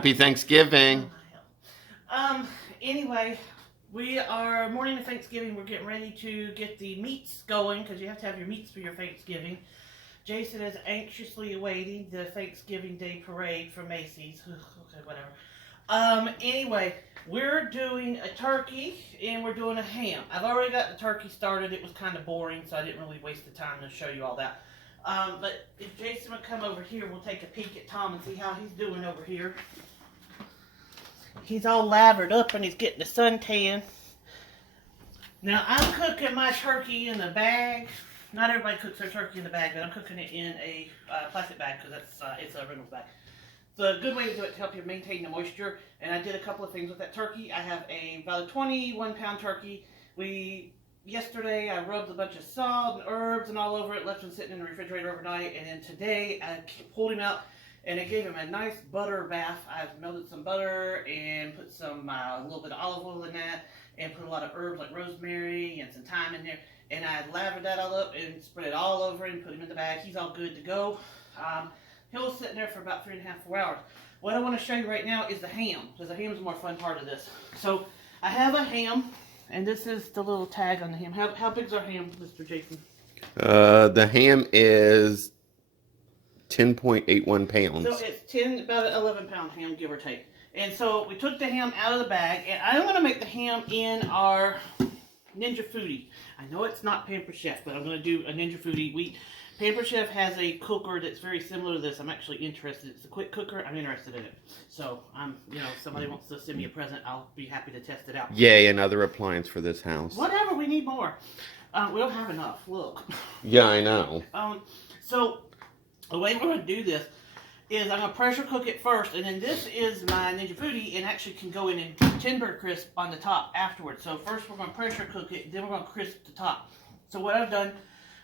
Happy Thanksgiving. Anyway, we are morning of Thanksgiving. We're getting ready to get the meats going because you have to have your meats for your Thanksgiving. Jason is anxiously awaiting the Thanksgiving Day parade from Macy's. Okay, whatever. Anyway, we're doing a turkey and we're doing a ham. I've already got the turkey started. It was kind of boring, so I didn't really waste the time to show you all that. But if Jason would come over here, we'll take a peek at Tom and see how he's doing over here. He's all lathered up and he's getting the suntan. Now, I'm cooking my turkey in a bag. Not everybody cooks their turkey in the bag, but I'm cooking it in a plastic bag because it's a Reynolds bag. It's a good way to do it to help you maintain the moisture. And I did a couple of things with that turkey. I have about a 21-pound turkey. Yesterday I rubbed a bunch of salt and herbs and all over it, left him sitting in the refrigerator overnight, and then today I pulled him out and I gave him a nice butter bath. I've melted some butter and put some a little bit of olive oil in that and put a lot of herbs like rosemary and some thyme in there, and I lathered that all up and spread it all over and put him in the bag. He's all good to go. He'll sit there for about 3.5 to 4 hours. What I want to show you right now is the ham, because the ham is the more fun part of this. So I have a ham. And this is the little tag on the ham. How big's our ham, Mr. Jason? The ham is 10.81 pounds. So it's about an 11-pound ham, give or take. And so we took the ham out of the bag, and I'm going to make the ham in our Ninja Foodi. I know it's not Pampered Chef, but I'm going to do a Ninja Foodi. Pampered Chef has a cooker that's very similar to this. I'm actually interested. It's a quick cooker. I'm interested in it. So, if somebody wants to send me a present, I'll be happy to test it out. Yay, another appliance for this house. Whatever, we need more. We don't have enough. Look. Yeah, I know. So, the way we're going to do this is I'm going to pressure cook it first, and then this is my Ninja Foodi, and actually can go in and timber crisp on the top afterwards. So first we're going to pressure cook it, then we're going to crisp the top. So what I've done,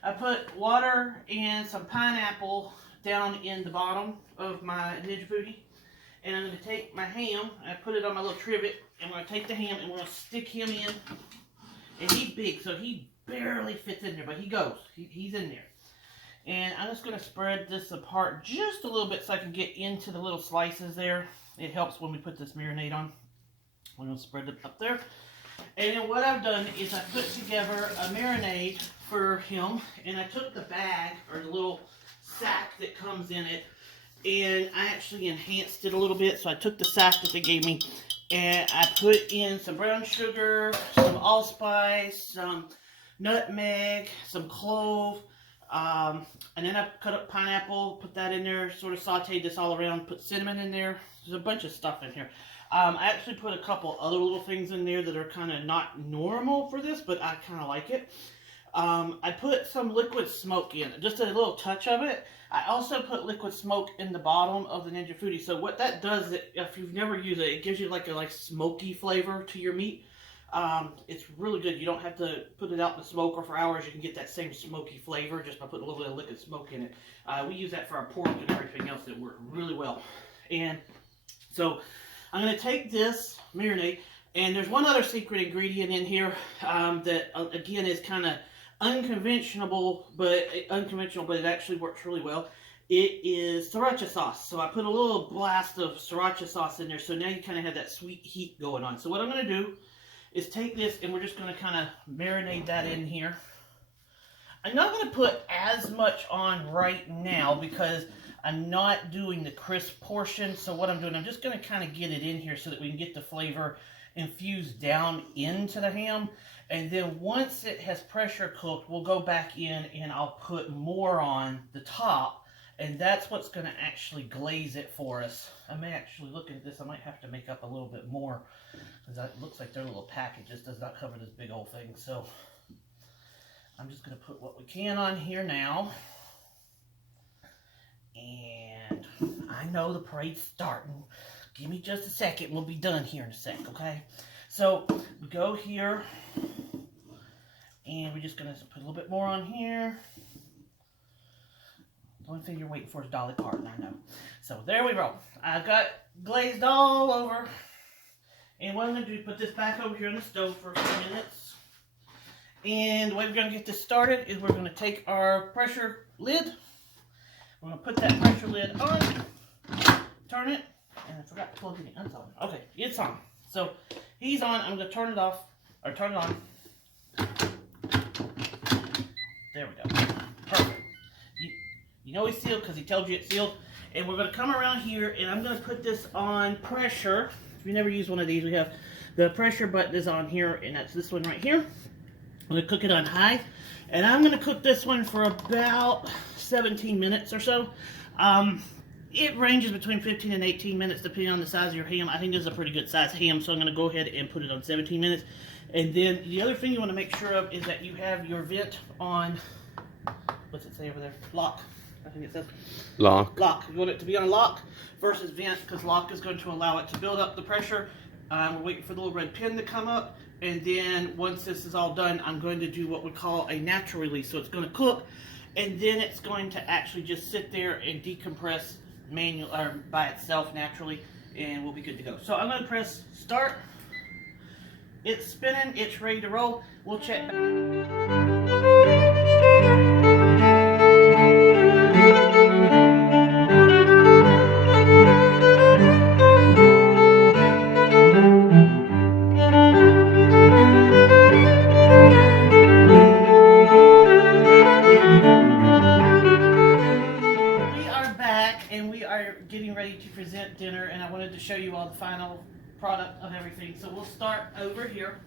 I put water and some pineapple down in the bottom of my Ninja Foodi, and I'm going to take my ham, I put it on my little trivet, and we're going to take the ham and we're going to stick him in, and he's big, so he barely fits in there, but he goes, he's in there. And I'm just going to spread this apart just a little bit so I can get into the little slices there. It helps when we put this marinade on. We're going to spread it up there. And then what I've done is I put together a marinade for him. And I took the bag, or the little sack that comes in it, and I actually enhanced it a little bit. So I took the sack that they gave me, and I put in some brown sugar, some allspice, some nutmeg, some clove, and then I cut up pineapple, put that in there, sort of sauteed this all around, put cinnamon in there. There's a bunch of stuff in here. I actually put a couple other little things in there that are kind of not normal for this, but I kind of like it. I put some liquid smoke in, just a little touch of it. I also put liquid smoke in the bottom of the Ninja Foodi. So what that does, if you've never used it, it gives you like a smoky flavor to your meat. It's really good. You don't have to put it out in the smoker for hours. You can get that same smoky flavor just by putting a little bit of liquid smoke in it. We use that for our pork and everything else that works really well. And so I'm going to take this marinade, and there's one other secret ingredient in here that again is kind of unconventional, but it actually works really well. It is sriracha sauce. So I put a little blast of sriracha sauce in there, so now you kind of have that sweet heat going on. So what I'm going to do is take this, and we're just going to kind of marinate that in here. I'm not going to put as much on right now because I'm not doing the crisp portion. So what I'm doing, I'm just going to kind of get it in here so that we can get the flavor infused down into the ham. And then once it has pressure cooked, we'll go back in and I'll put more on the top. And that's what's going to actually glaze it for us. I may actually look at this. I might have to make up a little bit more, because it looks like their little package just does not cover this big old thing. So I'm just going to put what we can on here now. And I know the parade's starting. Give me just a second. We'll be done here in a sec, okay? So we go here, and we're just going to put a little bit more on here. The only thing you're waiting for is Dolly Parton, I know. So there we go. I've got glazed all over. And what I'm going to do is put this back over here on the stove for a few minutes. And the way we're going to get this started is we're going to take our pressure lid. We're going to put that pressure lid on, turn it, And I forgot to plug it in. That's on. Okay, it's on. So he's on. I'm gonna turn it off or turn it on. There we go. Perfect. You know he's sealed because he told you it's sealed. And we're gonna come around here and I'm gonna put this on pressure. We never use one of these. We have the pressure button is on here, and that's this one right here. I'm gonna cook it on high, and I'm gonna cook this one for about 17 minutes or so. It ranges between 15 and 18 minutes depending on the size of your ham. I think this is a pretty good size ham, so I'm gonna go ahead and put it on 17 minutes. And then the other thing you want to make sure of is that you have your vent on, what's it say over there? Lock. I think it says Lock. lock. You want it to be on lock versus vent, because lock is going to allow it to build up the pressure. We're waiting for the little red pin to come up, and then once this is all done, I'm going to do what we call a natural release. So it's going to cook, and then it's going to actually just sit there and decompress manual or by itself naturally, and we'll be good to go. So I'm going to press start. It's spinning. It's ready to roll. We'll check back. And we are getting ready to present dinner, and I wanted to show you all the final product of everything. So we'll start over here.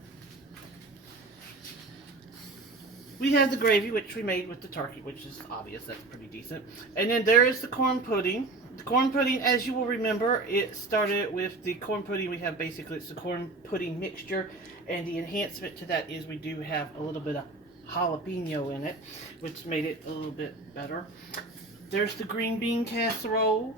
We have the gravy, which we made with the turkey, which is obvious. That's pretty decent. And then there is the corn pudding. The corn pudding, as you will remember, it started with the corn pudding we have. Basically, it's the corn pudding mixture, and the enhancement to that is we do have a little bit of jalapeno in it, which made it a little bit better. There's the green bean casserole.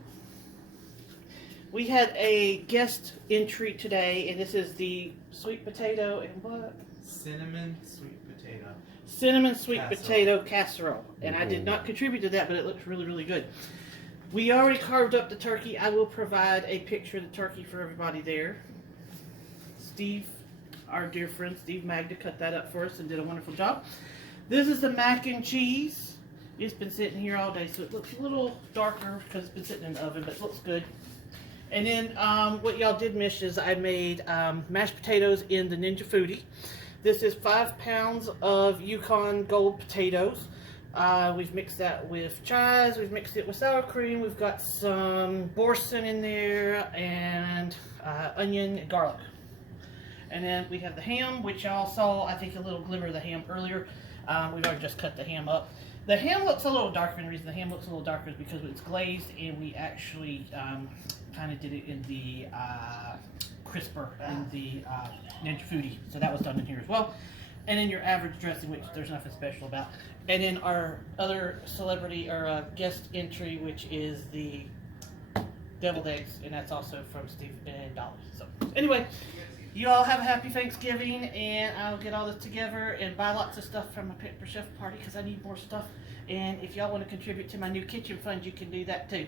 We had a guest entry today, and this is the sweet potato and what? Cinnamon sweet potato. Cinnamon sweet potato casserole. And I did not contribute to that, but it looks really, really good. We already carved up the turkey. I will provide a picture of the turkey for everybody there. Steve, our dear friend Steve Magda, cut that up for us and did a wonderful job. This is the mac and cheese. It's been sitting here all day, so it looks a little darker because it's been sitting in the oven, but it looks good. And then what y'all did miss is I made mashed potatoes in the Ninja Foodi. This is 5 pounds of Yukon Gold potatoes. We've mixed that with chives. We've mixed it with sour cream. We've got some boursin in there and onion and garlic. And then we have the ham, which y'all saw, I think, a little glimmer of the ham earlier. We've already just cut the ham up. The ham looks a little darker, and the reason the ham looks a little darker is because it's glazed, and we actually kind of did it in the crisper in the Ninja Foodi. So that was done in here as well. And then your average dressing, which there's nothing special about. And then our other celebrity or guest entry, which is the deviled eggs, and that's also from Steve and Dolly. So anyway, you all have a happy Thanksgiving, and I'll get all this together and buy lots of stuff from my Pepper Chef party because I need more stuff. And if y'all want to contribute to my new kitchen fund, you can do that too.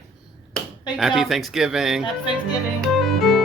Thank Happy y'all. Thanksgiving. Happy Thanksgiving.